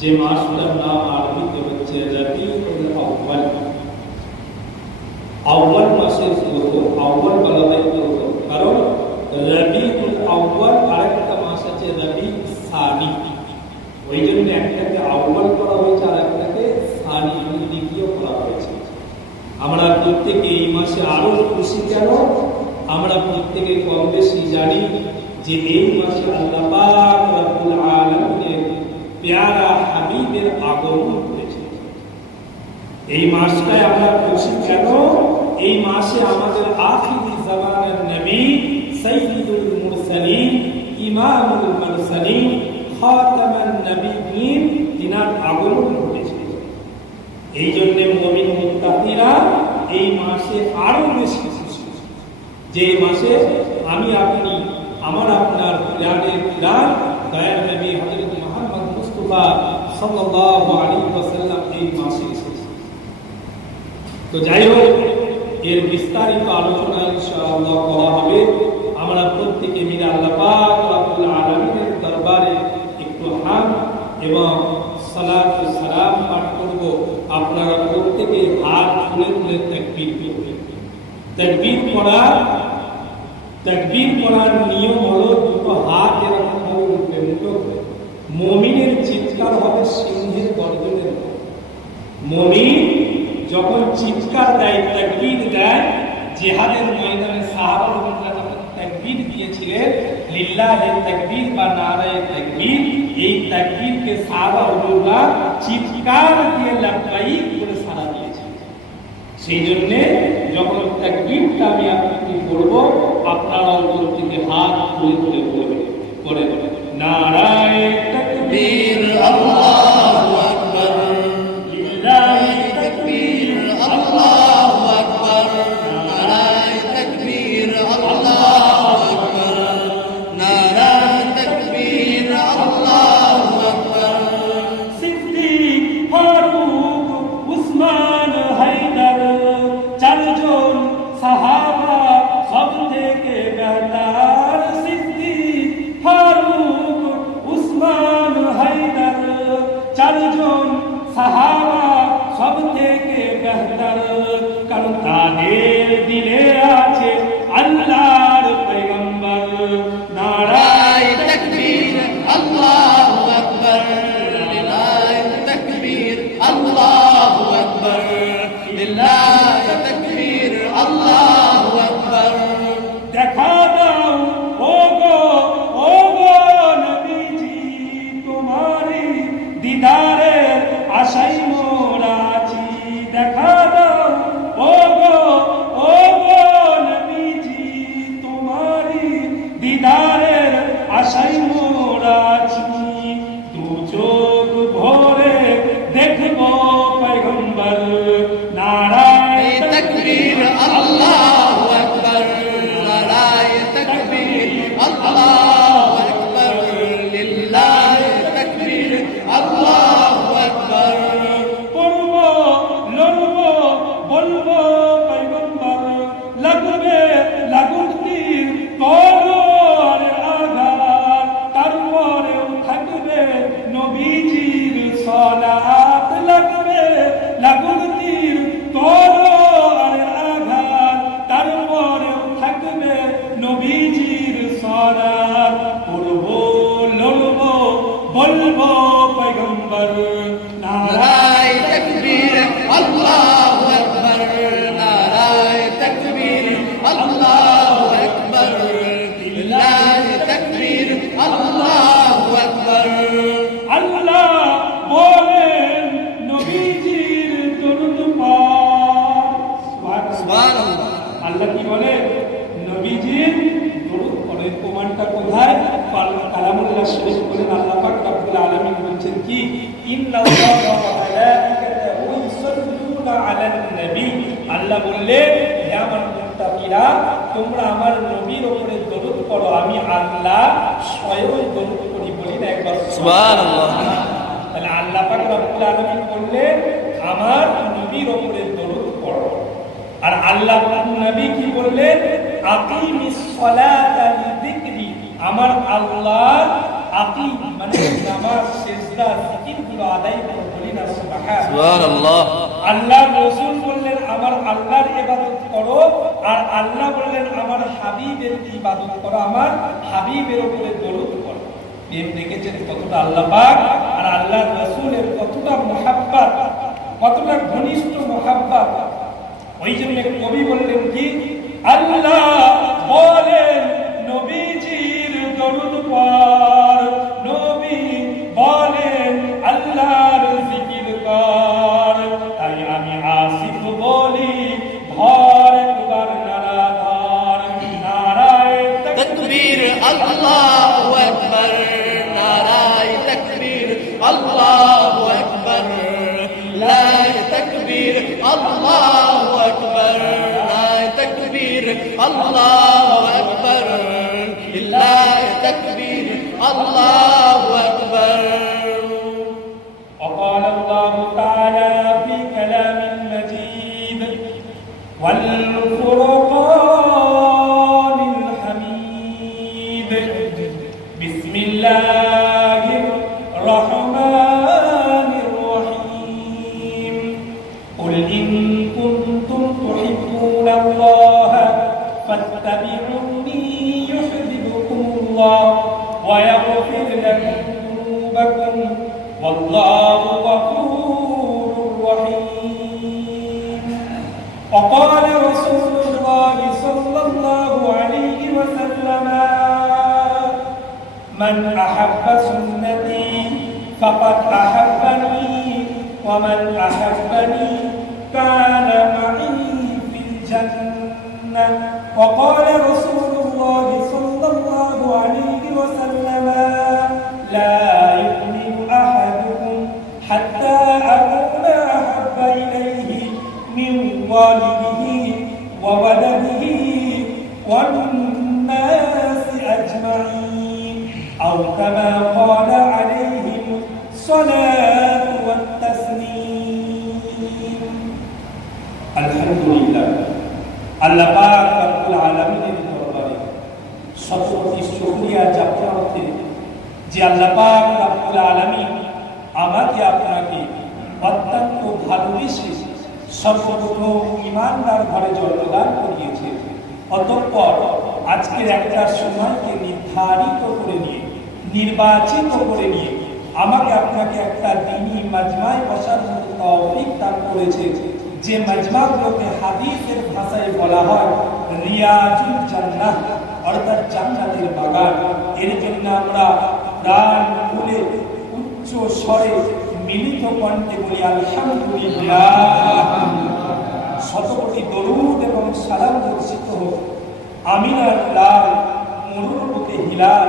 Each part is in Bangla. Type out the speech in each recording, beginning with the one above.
যে মাসটার নাম আরবিতে হচ্ছে রবিউল আউয়াল আউয়াল মাসের প্রথম আউয়াল বলা প্রথম কারণ রবিউল আউয়াল আরেকটা মাস আছে রবি সানি ওই জন্য একটাকে আউয়াল করা হয়েছে আর একটাকে সানি মানে দ্বিতীয় করা হয়েছে আমরা প্রত্যেকে এই মাসে আরও খুশি কেন আমরা প্রত্যেকে কম বেশি জানি যে এই মাসে আল্লাহ পাক রব্বুল আলামিনের পেয়ারা হাবিবের আগমন করেছে এই মাসটায় আমরা খুশি কেন এই মাসে আমাদের আখিরি জামানের নবী সাইয়্যিদুল মুরসালিন খাতামান আগমন ঘটেছে। এই জন্য মুত্তাকিরা এই মাসে আরও বেশি যে মাসে আমি আপনি, আমার আপনার প্রাণের প্রাণ নবী হযরত মুহাম্মদ সাল্লাল্লাহু আলাইহি ওয়াসাল্লাম এই মাসে তো যাই হোক, এর বিস্তারিত আলোচনা ইনশাআল্লাহ করা হবে। আমরা প্রত্যেকে মিলে আল্লাহ পাক দরবারে একটু হাত এবং সালাত ও সালাম পাঠ করব। আপনারা প্রত্যেকে হাত তুলে তুলে তাকবীর করবেন। তাকবীর পড়া, তাকবীর পড়ার নিয়ম হলো দুটো হাত এরকম ভাবে উঠবে করে। মুমিনের চিৎকার হবে সিংহের গর্জনের মমিন যখন চিৎকার দেয়, তাকবীর দেয়, জিহাদের ময়দানে যখন তাকবীর দিয়েছিলেন লিল্লাহে বা এই সারা হুজুররা চিৎকার দিয়ে করে সারা সেই জন্য যখন তাকবীরটা আমি আপনাকে করব আপনারা অন্তর থেকে হাত তুলে তুলে করে নারায়ে আল্লাহ বললেন হে আমার মুক্তাকিরা তোমরা আমার নবীর ওপরে দরুদ করো আমি আল্লাহ স্বয়ং দরুদ করি বলি না একবার। সুবহানাল্লাহ। তাহলে আল্লাহ পাক রব্বুল আলামিন বললেন আমার নবীর ওপরে দরুদ করো আর আল্লাহ নবী কি বললেন আকিমিস সালাতা লিযিকরি। আমার আল্লাহ আকিম মানে নামাজ সেজদা জিকিরগুলো আদায় করো বলি না সুবহানাল্লাহ। সুবহানাল্লাহ। আল্লাহ রসুল বললেন, আমার আল্লাহর ইবাদত করো, আর আল্লাহ বললেন, আমার হাবিবের ইবাদত করো, আমার হাবিবের উপরে দরুদ করো প্রেম দেখেছেন কতটা আল্লাহ পাক, আর আল্লাহ রসুলের কতটা মহাব্বাত, কতটা ঘনিষ্ঠ মহাব্বাত। ওই জন্য কবি বললেন কি, আল্লাহ বলেন, নবীজির দরুদ পর নবী বলেন আল্লাহর الله أكبر لا تكبير الله أكبر من أحب سنتي فقد أحبني ومن أحبني নির্বাচিত করে নিয়ে আমাকে আপনাকে একটা দিনই মাজমায় বসার মতো তৌফিক করেছে। যে মাজমাগুলোকে হাদিসের ভাষায় বলা হয় রিয়াজুল জান্নাহ, অর্থাৎ জান্নাতের বাগান। এর জন্য আমরা প্রাণ খুলে উচ্চ স্বরে মিলিত কণ্ঠে বলি, আলহামদুলিল্লাহ। শতকোটি দরুদ এবং সালাম বর্ষিত হোক। আমিনার লাল মরুর হিলাল।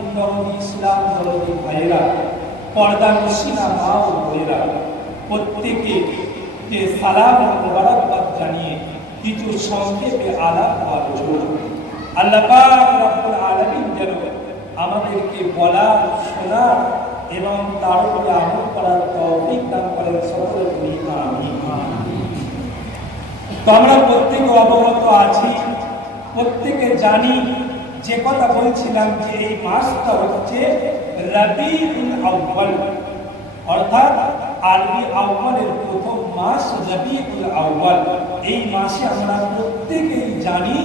দিন ইসলাম দরদি ভাইয়েরা, পর্দা নসিনা মা ও বোনেরা প্রত্যেকে যে সালাম মোবারকবাদ জানিয়ে কিছু সংক্ষেপে আলাপ ও আলোচনা আল্লাহ রব্বুল যেন আমাদেরকে বলার শোনার এবং তার উপরে আমল করার তৌফিক দান করেন সকলের বলি আমিন। তো আমরা প্রত্যেকে অবগত আছি, প্রত্যেকে জানি যে কথা বলছিলাম যে এই মাসটা হচ্ছে অর্থাৎ আরবি আউ্বালের প্রথম মাস রবিউল আউ্বাল এই মাসে আমরা প্রত্যেকেই জানি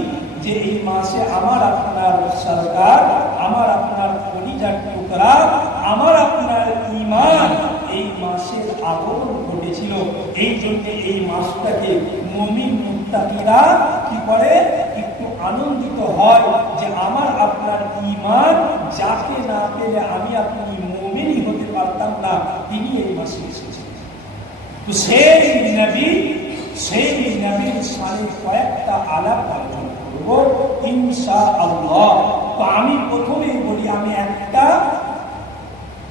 যে এই মাসে আমার আপনার সরকার, আমার আপনার কলিজার টুকরা, আমার আপনার ইমান এই মাসের আগমন ঘটেছিল। এই জন্য এই মাসটাকে মমিন মুত্তাকিরা কি করে? আনন্দিত হয় যে আমার আপনার ইমান যাকে না পেলে আমি আপনি মমিনই হতে পারতাম না, তিনি এই মাসে এসেছেন। তো সেই নবী, সেই নবীর সাথে কয়েকটা আলাপ আলোচনা করব ইনশা আল্লাহ তো আমি প্রথমেই বলি, আমি একটা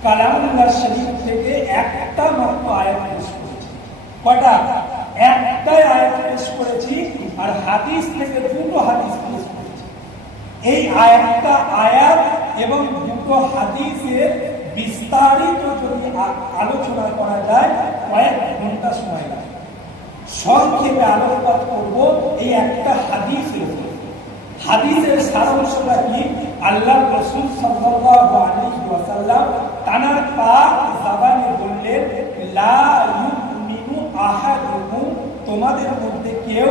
কালামুল্লাহ শরীফ থেকে একটা মাত্র আয়াত পেশ করেছি। কটা একটাই আয়াত পেশ করেছি আর হাদিস থেকে দুটো হাদিস পেশ করেছি। এই আয়াতটা আয়াত এবং দুটো হাদিসের বিস্তারিত যদি আলোচনা করা যায়, কয়েক ঘণ্টা সময় লাগে সংক্ষেপে আলোকপাত করব এই একটা হাদিসের উপর। হাদিসের সারাংশটা কি? আল্লাহ রসুল সাল্লাল্লাহু আলাইহি ওয়াসাল্লাম তানার পাক জাবানে বললেন, লা ইউমিনু আহাদুকুম তোমাদের মধ্যে কেউ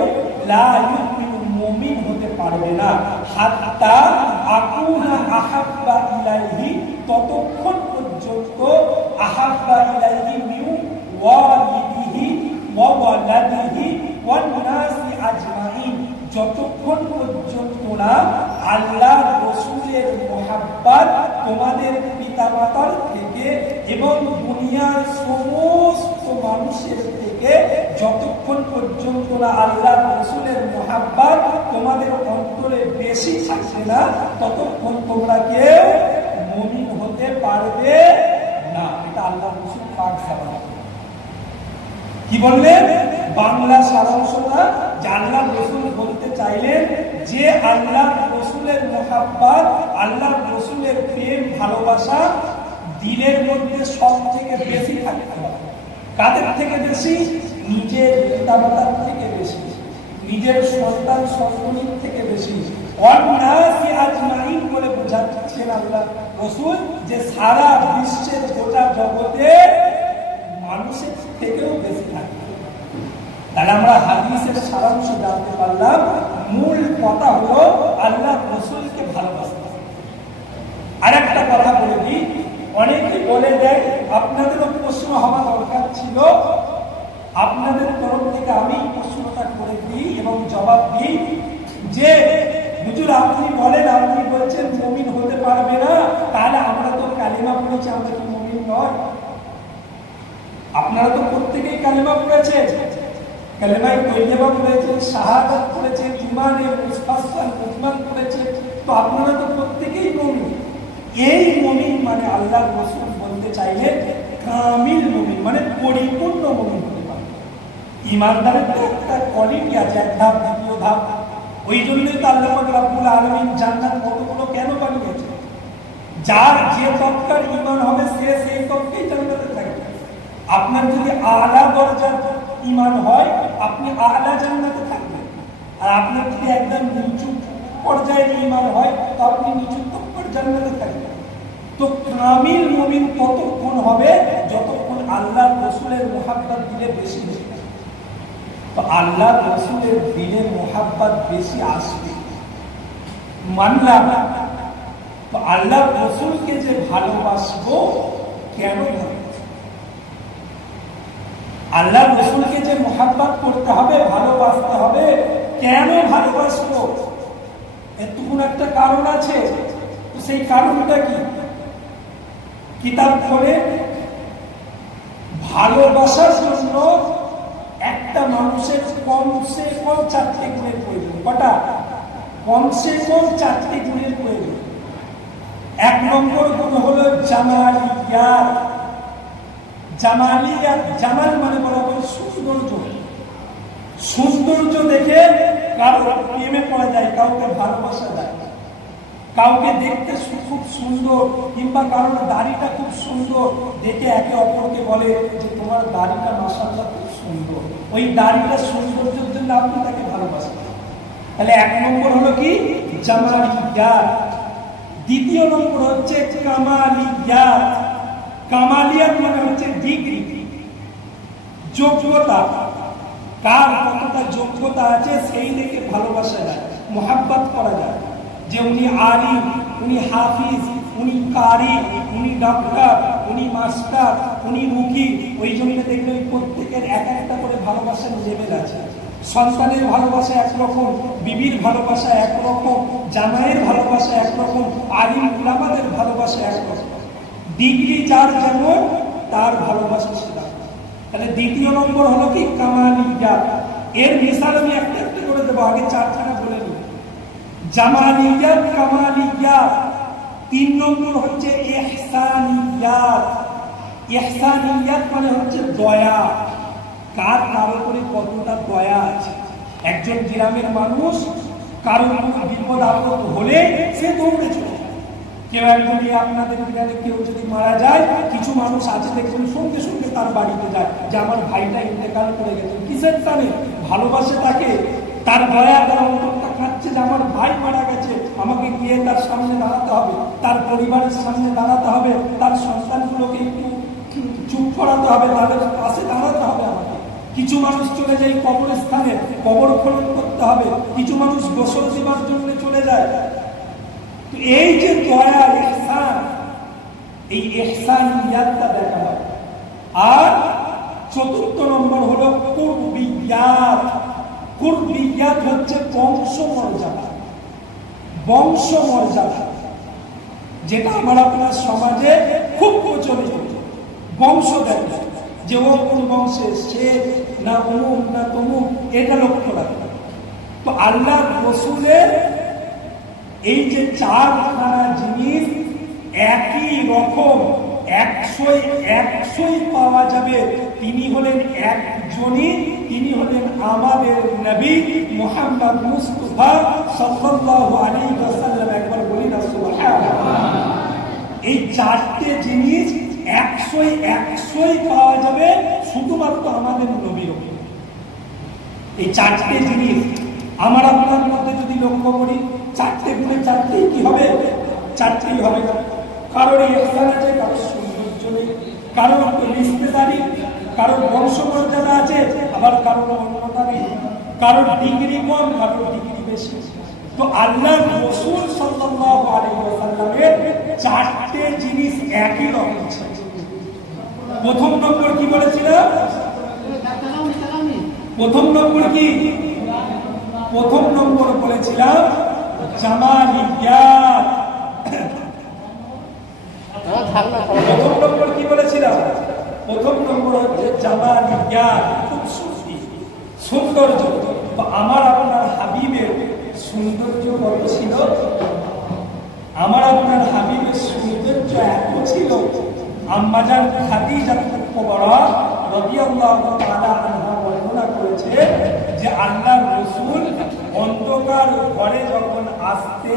মুমিন হতে পারবে না। হাত্তা আকুনা আহাব্বা ইলাইহি, ততক্ষণ পর্যন্ত আহাব্বা ইলাইহি মিউ ওয়ালিদিহি ওয়া ওয়ালাদিহি ওয়ান নাসি আজমাইন। যতক্ষণ পর্যন্ত না আল্লাহ রসুলের মোহাব্বাত তোমাদের পিতামাতার থেকে এবং দুনিয়ার সমস্ত মানুষের থেকে যতক্ষণ পর্যন্ত না আল্লাহ রসুলের মোহাব্বাত তোমাদের অন্তরে বেশি থাকবে না, ততক্ষণ তোমরা কেউ মমিন হতে পারবে না। এটা আল্লাহ রসুল পাক কি বললেন? বাংলা সারাংশটা যে আল্লাহ রসুল বলতে চাইলেন যে আল্লাহ রসুলের মোহাব্বাত আল্লাহ রসুলের প্রেম, ভালোবাসা দিলের মধ্যে সব থেকে বেশি থাকতে হবে। কাদের থেকে বেশি? নিজের পিতামাতার থেকে বেশি। নিজের সন্তান সন্ততির থেকে বেশি। অন্যাসি আজমাইন বলে বোঝাচ্ছেন আল্লাহ রসুল যে সারা বিশ্বের গোটা জগতে মানুষের থেকেও বেশি থাকে তাহলে আমরা হাদিসের সারাংশ জানতে পারলাম, মূল কথা হলো আল্লাহ রসুলকে ভালোবাসতে আর একটা কথা অনেকে বলে দেয়, আপনাদেরও প্রশ্ন হওয়া দরকার ছিল। আপনাদের তরফ থেকে আমি প্রশ্নটা করে দিই এবং জবাব দিই যে, হুজুর, আপনি বলেন, আপনি বলছেন মমিন হতে পারবে না, তাহলে আমরা তো কালিমা পড়েছি, আমরা কি মমিন নয়? আপনারা তো প্রত্যেকেই কালেমা পড়েছেন। কালেমায় তৈয়বা পড়েছেন শাহাদাত পড়েছেন ইমানের মুস্তাসফান মুজমান পড়েছেন তো আপনারা তো প্রত্যেকেই মুমিন। এই মুমিন মানে আল্লাহ রসুল বলতে চাইলেন কামিল মুমিন মানে পরিপূর্ণ মুমিন হতে পারে। ইমানদারের তো একটা কোয়ালিটি আছে, এক ধাপ, দ্বিতীয় ধাপ। ওই জন্যই তো আল্লাহ পাক রাব্বুল আলামিন জান্নাত কতগুলো কেন বানিয়েছে? যার যে তত্ত্বের ইমান হবে, সে সেই তত্ত্বেই জান্নাতে থাকবে। আপনার যদি আলা দরজার ইমান হয়, আপনি আলা জান্নাতে থাকবেন। আর আপনার যদি একদম নিচু পর্যায়ের ইমান হয়, তো আপনি নিচু তত্ত্বের জান্নাতে থাকবেন তো কামিল মুমিন ততক্ষণ হবে যতক্ষণ আল্লাহ রসুলের মোহাব্বত দিলে বেশি তো আল্লাহ রসুলের দিলে মোহাব্বত বেশি আসবে। মানলাম। তো আল্লাহ রসুলকে যে ভালোবাসবো, কেন আল্লাহ রসুলকে যে মোহাব্বত করতে হবে, ভালোবাসতে হবে, কেন ভালোবাসবো? এতক্ষণ একটা কারণ আছে। সেই কারণটা কি? কিতাব খোলে ভালোবাসার জন্য একটা মানুষের কমসে কম চারটে গুণের প্রয়োজন। কটা? কমসে কম চারটে গুণের প্রয়োজন। এক নম্বর গুণ হলো জামালিয়া জামালিয়া জামাল মানে বলা হয় সৌন্দর্য। সৌন্দর্য দেখে কারও প্রেমে পড়া যায়, কাউকে ভালোবাসা যায়। কাউকে দেখতে খুব সুন্দর, কিংবা কারোর দাড়িটা খুব সুন্দর, দেখে একে অপরকে বলে যে তোমার দাড়িটা মাসাল্লাহ খুব সুন্দর। ওই দাড়িটা সৌন্দর্যের জন্য আপনি তাকে ভালোবাসেন। তাহলে এক নম্বর হলো কি? জামালিয়াত। দ্বিতীয় নম্বর হচ্ছে কামালিয়াত। কামালিয়াত মানে হচ্ছে ডিগ্রি, যোগ্যতা। কার কতটা যোগ্যতা আছে সেই দেখে ভালোবাসা যায়, মোহাব্বত করা যায়। যে উনি আলিম, উনি হাফিজ, উনি কারি, উনি ডক্টর উনি মাস্টার, উনি উকিল ওই জন্য দেখলে ওই প্রত্যেকের এক একটা করে ভালোবাসার লেভেল আছে। সন্তানের ভালোবাসা একরকম, বিবির ভালোবাসা একরকম, জামাইয়ের ভালোবাসা একরকম, আলিম উলামাদের ভালোবাসা একরকম। ডিগ্রি যার যেমন, তার ভালোবাসা সেটা। তাহলে দ্বিতীয় নম্বর হলো কি? কামালিয়া এর মিশাল আমি একটা একটা করে দেবো, আগে চারখানা বলে নিই। জামালিয়াত কামালিয়াত তিন নম্বর হচ্ছে ইহসানিয়াত। ইহসানিয়াত মানে হচ্ছে দয়া। কার কার উপরে কতটা দয়া আছে? একজন গ্রামের মানুষ কারও কোনো বিপদ আপদ হলে সে দৌড়ে চলে। কেউ একজন আপনাদের গ্রামে কেউ যদি মারা যায়, কিছু মানুষ আছে দেখবেন সঙ্গে সঙ্গে তার বাড়িতে যায়। যে আমার ভাইটা ইন্তেকাল করে গেছে, কিসের টানে ভালোবাসে তাকে। তার দয়া তার কাঁদছে যে আমার ভাই মারা গেছে, আমাকে গিয়ে তার সামনে দাঁড়াতে হবে, তার পরিবারের সামনে দাঁড়াতে হবে, তার সন্তানগুলোকে একটু চুপ করাতে হবে, তাদের পাশে দাঁড়াতে হবে আমাকে। কিছু মানুষ চলে যায় কবরস্থানে, কবর খনন করতে হবে, কিছু মানুষ গোসল দেওয়ার জন্য চলে যায়। তো এই যে দয়া এহসান এই এহসান ইয়াদটা দেখা হয়। আর চতুর্থ নম্বর হলো কুরবিয়াত কুরবিয়াত হচ্ছে বংশ মর্যাদা বংশ মর্যাদা যেটা আমার আপনার সমাজে খুব প্রচলিত। বংশ দেখা যে ও কোন বংশে সে না অমুক, না তমুক, এটা লক্ষ্য রাখবে তো আল্লাহ রসুলের এই যে চারখানা জিনিস একই রকম একশোই একশোই পাওয়া যাবে, তিনি হলেন একজনই তিনি হলেন আমাদের নবী মোহাম্মদ মুস্তফা সাল্লাল্লাহু আলাইহি ওয়াসাল্লাম। একবার বলি না, সুবহানাল্লাহ। এই চারটে জিনিস একশোই একশোই পাওয়া যাবে শুধুমাত্র আমাদের নবীর। এই চারটে জিনিস আমার আপনার মধ্যে যদি লক্ষ্য করি, চারটে গুণে চারটেই কি হবে? চারটেই হবে কারোর ইহসান আছে কারোর সৌন্দর্য নেই। কারোর রিস্তেদারি কারোর বংশমর্যাদা আছে? আবার কারোর অন্যতা নেই। কারোর ডিগ্রি কম কারোর ডিগ্রি বেশি। তো আল্লাহ রসুল সাল্লাল্লাহু আলাইহি ওয়াসাল্লামের চারটে জিনিস একই রকম প্রথম নম্বর কি বলেছিলাম প্রথম নম্বর কি? প্রথম নম্বর বলেছিলাম জামালিয়াত। প্রথম নম্বর কি বলেছিলাম প্রথম নম্বর হচ্ছে জামালিয়াত খুব সুন্দর সৌন্দর্য। আমার আপনার হাবিবের সৌন্দর্য কত ছিল? আমার আপনার হাবিবের সৌন্দর্য এত ছিল। আম্মাজান আনহা বর্ণনা করেছে যে আল্লাহর রাসূল অন্ধকার ঘরে যখন আসতে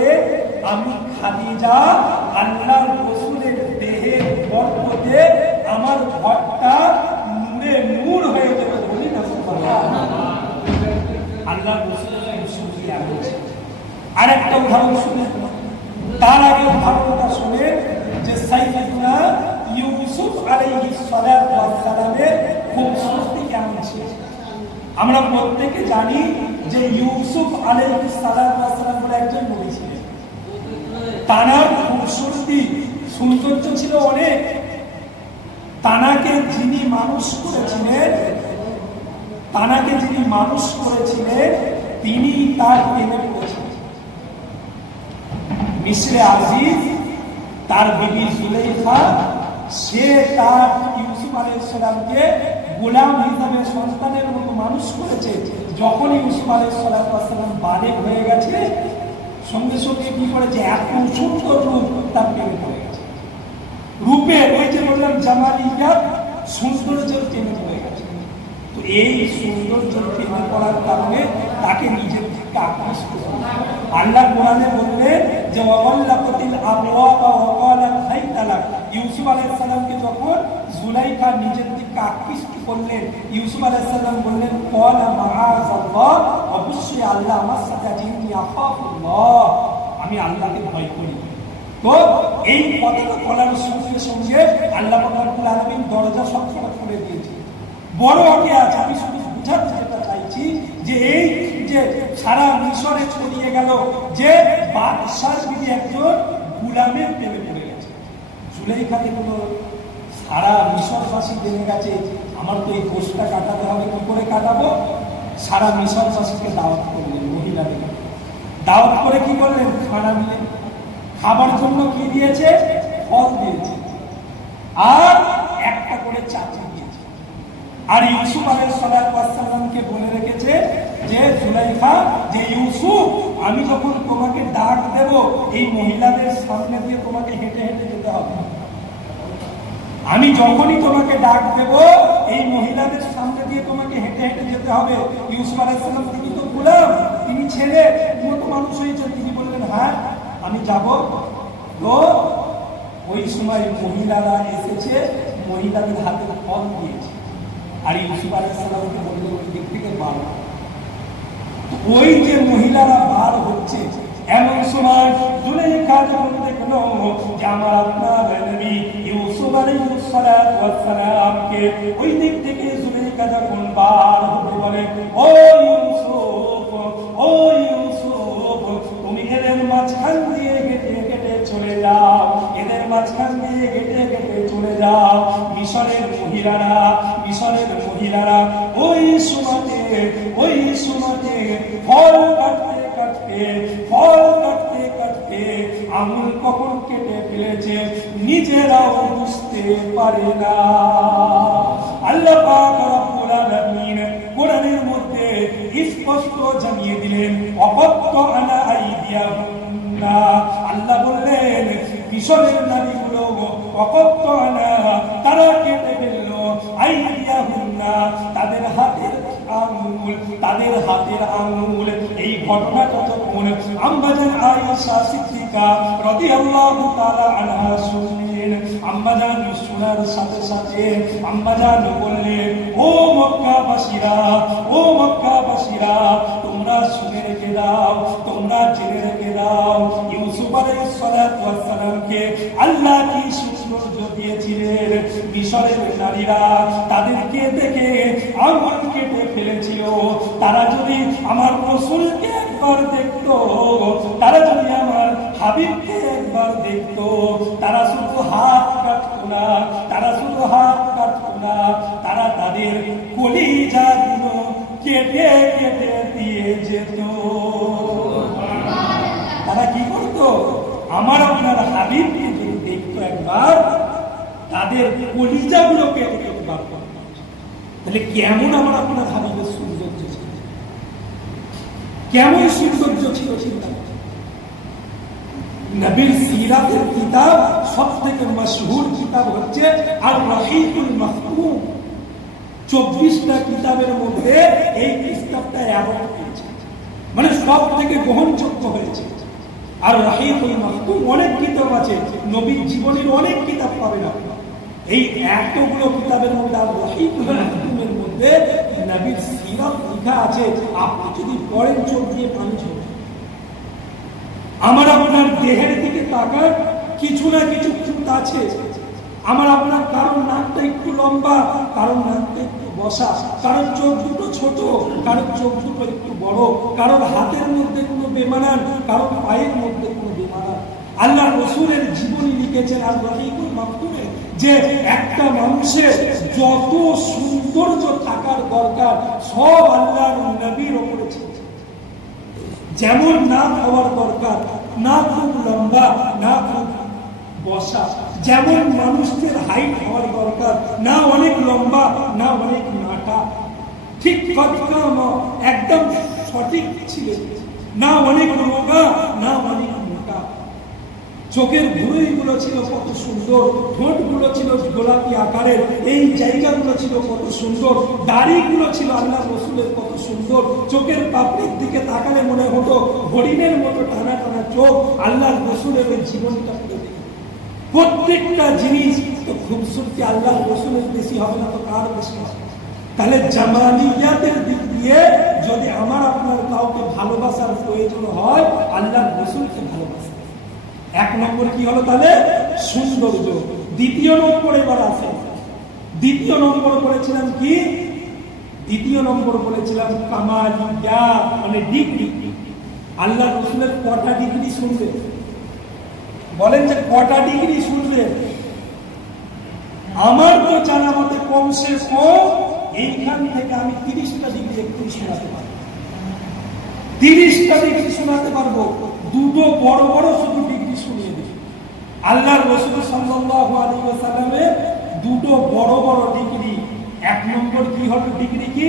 আমি খাদিজা আল্লাহর রাসূলের দেহের বরকতে আমার ঘরটা নূরে নূর হয়ে যাবে বলি না সুবহানাল্লাহ আল্লাহ রসুলের সুফিয়া হয়েছে আরেকটা উদাহরণ শুনে। তার আগে উদাহরণটা শুনে যে সাইফুল্লাহ ইউসুফ ওয়াস সালামের খুবসুরতি কেমন ছিল? আমরা প্রত্যেকে জানি যে ইউসুফ ওয়াস সালাম বলে একজন নবী ছিলেন। তানার খুবসুরতি, সৌন্দর্য ছিল অনেক। তানাকে যিনি মানুষ করেছিলেন, তানাকে যিনি মানুষ করেছিলেন, তিনি তার প্রেমে পড়েছিলেন মিশ্রে আজিজ, তার বিবি জুলেখা সে তার ইউসুফ আলাইসালামকে গোলাম হিসাবে সন্তানের মতো মানুষ করেছে। যখন ইউসুফ আলাইসালাম বালেক হয়ে গেছে, সঙ্গে সঙ্গে কি করেছে? এত সুন্দর রূপ তার পড়ে গেছে। রূপে ওই যে বললাম, জামালিয়া সৌন্দর্যের প্রেমে পড়ে গেছে। তো এই সৌন্দর্য প্রেমে করার কারণে তাকে নিজের থেকে আকৃষ্ট করে। আল্লাহ কোরআনে বললেন যে ওয়াল্লাকাতিল আবওয়াবা ওয়া ক্বালাত হাইতালাক ইউসুফ আলাইহিস সালামকে যখন নিজের দিকে আকৃষ্ট করলেন, ইউসুফ আলাইহিস সালাম বললেন, ক্বালা অবশ্যই আল্লাহ আমার সাথে আজ আখাফুল্লাহ। আমি আল্লাহকে ভয় করি। তো এই কথাটা বলার সঙ্গে সঙ্গে আল্লাহ রাব্বুল আলামিন দরজা সবসময় খুলে দিয়েছে বড় আগে আছে, আমি শুধু বুঝাতে চাইছি যে, এই যে সারা মিশরে ছড়িয়ে গেল, যে বাদশার দিকে একজন গুলামের প্রেমে পড়ে গেছে। জুলেখাতে কোনো সারা মিশরবাসী জেনে গেছে, আমার তো এই কোষটা কাটাতে হবে, কি করে কাটাবো? সারা মিশরবাসীকে দাওয়াত করলেন মহিলাদের। দাওয়াত করে কি করলেন? খানা দিলেন। খাবার জন্য কি দিয়েছে? ফল দিয়েছে। আর একটা করে চাকরি দিয়েছে। আর ইউসুফ আলাইসালামকে বলে রেখেছে যে জুলাইখা যে ইউসুফ, আমি যখন তোমাকে ডাক দেব, এই মহিলাদের সামনে দিয়ে তোমাকে হেঁটে হেঁটে যেতে হবে। আমি যখনই তোমাকে ডাক দেব, এই মহিলাদের সামনে দিয়ে তোমাকে হেঁটে হেঁটে যেতে হবে। ইউসুফ আলাইসালাম তিনি তো গোলাম, তিনি ছেলে উন্নত মানুষ হয়েছেন। তিনি বললেন হ্যাঁ আমি যাব। তো ওই সময় মহিলারা এসেছে, মহিলাদের হাতে ফল দিয়েছে। আর ইউসুফ আলাইসালামকে বলল, ওই দিক থেকে হও। ওই যে মহিলারা বার হচ্ছে, এমন সময় জুলেখা যখন দেখল যে আমার আপনার নবী ইউসুফ আলাইহিস সালাতু ওই দিক থেকে জুলেখা যখন বার হতে বলে, ও ইউসুফ ও ইউসুফ, তুমি এদের মাঝখান দিয়ে হেঁটে হেঁটে চলে যাও, এদের মাঝখান দিয়ে হেঁটে হেঁটে চলে যাও। মিশরের মহিলারা মিশরের মহিলারা ওই সুমাতে ওই সুমাতে ফল কাটতে কাটতে, ফল কাটতে কাটতে আঙুল কখন কেটে ফেলেছে নিজেরাও বুঝতে পারে না। আল্লাহ পাক কোরআনের মধ্যে স্পষ্ট জানিয়ে দিলেন অপত্য আনা আইদিয়াহুন্না। আল্লাহ বললেন মিশরের নারীগুলো অপত্য আনা তারা কেটে ফেলল আইদিয়াহুন্না। আঙ্গুল, তাদের হাতের আঙ্গুল, এই ঘটনা যতক্ষণ আম্বাজান আয়েশা সিদ্দিকা রাদিয়াল্লাহু তাআলা আনহা শুনলেন। আম্বাজান শোনার সাথে সাথে আম্বাজান বললেন, ও মক্কাবাসীরা ও মক্কাবাসীরা, তোমরা শুনে রেখে দাও, তোমরা জেনে রেখে দাও, ইউসুফ আলাইহিস সালাতু ওয়াস সালামকে আল্লাহ কি সৌন্দর্য মিশরের নারীরা। তাদেরকে দেখে আঙ্গুল কেটে ফেলেছিল। তারা যদি আমার রসুলকে একবার দেখতো, তারা যদি আমার হাবিবকে একবার দেখতো, তারা শুধু হাত কাটতো না, তারা শুধু হাত কাটতো না, তারা তাদের কলিজাগুলো কেটে কেটে দিয়ে যেত। তারা কি করতো? আমার আপনার হাবিবকে যদি দেখতো একবার তাদের কলিজাগুলো কেটে কেটে বার তাহলে কেমন আমার আপনার হাবিবের সৌন্দর্য ছিল? কেমন সৌন্দর্য ছিল চিন্তা নবীর সিরাতের কিতাব সব থেকে মশহুর কিতাব হচ্ছে আর চব্বিশটা কিতাবের মধ্যে এই কিতাবটা অ্যাওয়ার্ড পেয়েছে মানে সব থেকে গ্রহণযোগ্য হয়েছে। আর রাহিকুল মাহকুম অনেক কিতাব আছে। নবীর জীবনের অনেক কিতাব পাবেন আপনারা। এই এতগুলো কিতাবের মধ্যে আর মাহকুমের মধ্যে নবীর সিরাত লেখা আছে, আপনি যদি পড়েন চোখ দিয়ে পানি ঝরবে আমার আপনার দেহের দিকে তাকান কিছু না কিছু খুঁত আছে। আমার আপনার কারণ নাকটা একটু লম্বা, কারণ নাকটা একটু বসা, কারণ চোখ দুটো ছোট, কারণ চোখ দুটো একটু বড়, কারণ হাতের মধ্যে কোনো বেমানান, কারণ পায়ের মধ্যে কোনো বেমানান। আল্লাহ রসুলের জীবনী লিখেছেন, আর রহিকুল মাহতুমে যে একটা মানুষের যত সৌন্দর্য থাকার দরকার, সব আল্লাহর নবীর ওপরে যেমন নাক হওয়ার দরকার, না খুব লম্বা, না খুব বসা, যেমন মানুষদের হাইট হওয়ার দরকার, না অনেক লম্বা, না অনেক নাটা। ঠিক একদম সঠিক ছিল না অনেক রোগা, না অনেক চোখের ভুঁড়িগুলো ছিল কত সুন্দর, ঠোঁটগুলো ছিল গোলাপি আকারের, এই জায়গাগুলো ছিল কত সুন্দর, দাড়িগুলো ছিল আল্লাহ রসুলের কত সুন্দর, চোখের পাপড়ির দিকে তাকালে মনে হতো হরিণের মতো টানা টানা চোখ আল্লাহ রসুলের জীবনটা প্রত্যেকটা জিনিস তো খুবসুরতি আল্লাহ রসুলের বেশি হবে না তো কার বেশি হবে? তাহলে জামানিয়াতের দিক দিয়ে যদি আমার আপনার কাউকে ভালোবাসার প্রয়োজন হয়, আল্লাহ রসুলকে এক নম্বর কি হলো তাহলে? সৌন্দর্য দ্বিতীয় নম্বর এবার আছে। দ্বিতীয় নম্বর বলেছিলাম কি? দ্বিতীয় নম্বর বলেছিলাম কামালিয়া মানে ডিগ্রি। আল্লাহ রসুলের কটা ডিগ্রি শুনবে? বলেন যে কটা ডিগ্রি শুনবে? আমার তো জানা মতে কমসে কম এইখান থেকে আমি তিরিশটা ডিগ্রি একটু শোনাতে পারব। তিরিশটা ডিগ্রি শোনাতে পারব। দুটো বড় বড় শুধু আল্লাহ রসুল সাল্লাল্লাহু আলাইহি ওয়াসাল্লামের দুটো বড় বড় ডিগ্রি। এক নম্বর কি হবে ডিগ্রি কি?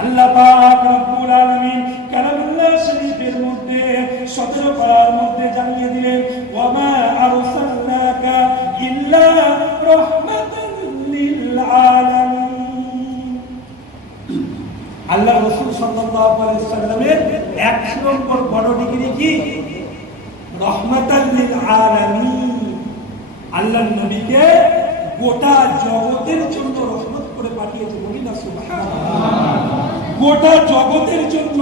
আল্লাহ পাক রব্বুল আলামিন কালামুল্লাহ শরীফের মধ্যে 17 পারার মধ্যে জানিয়ে দিলেন ওয়া আরসালনাকা ইল্লা রাহমাতান লিল আলামিন। আল্লাহ রসুল সাল্লাল্লাহু আলাইহি সাল্লামের এক নম্বর বড় ডিগ্রি কি? রহমাতাল লিল আলামিন। আল্লাহ নবীকে গোটা জগতের জন্য রহমত করে পাঠিয়েছে বলি না গোটা জগতের জন্য।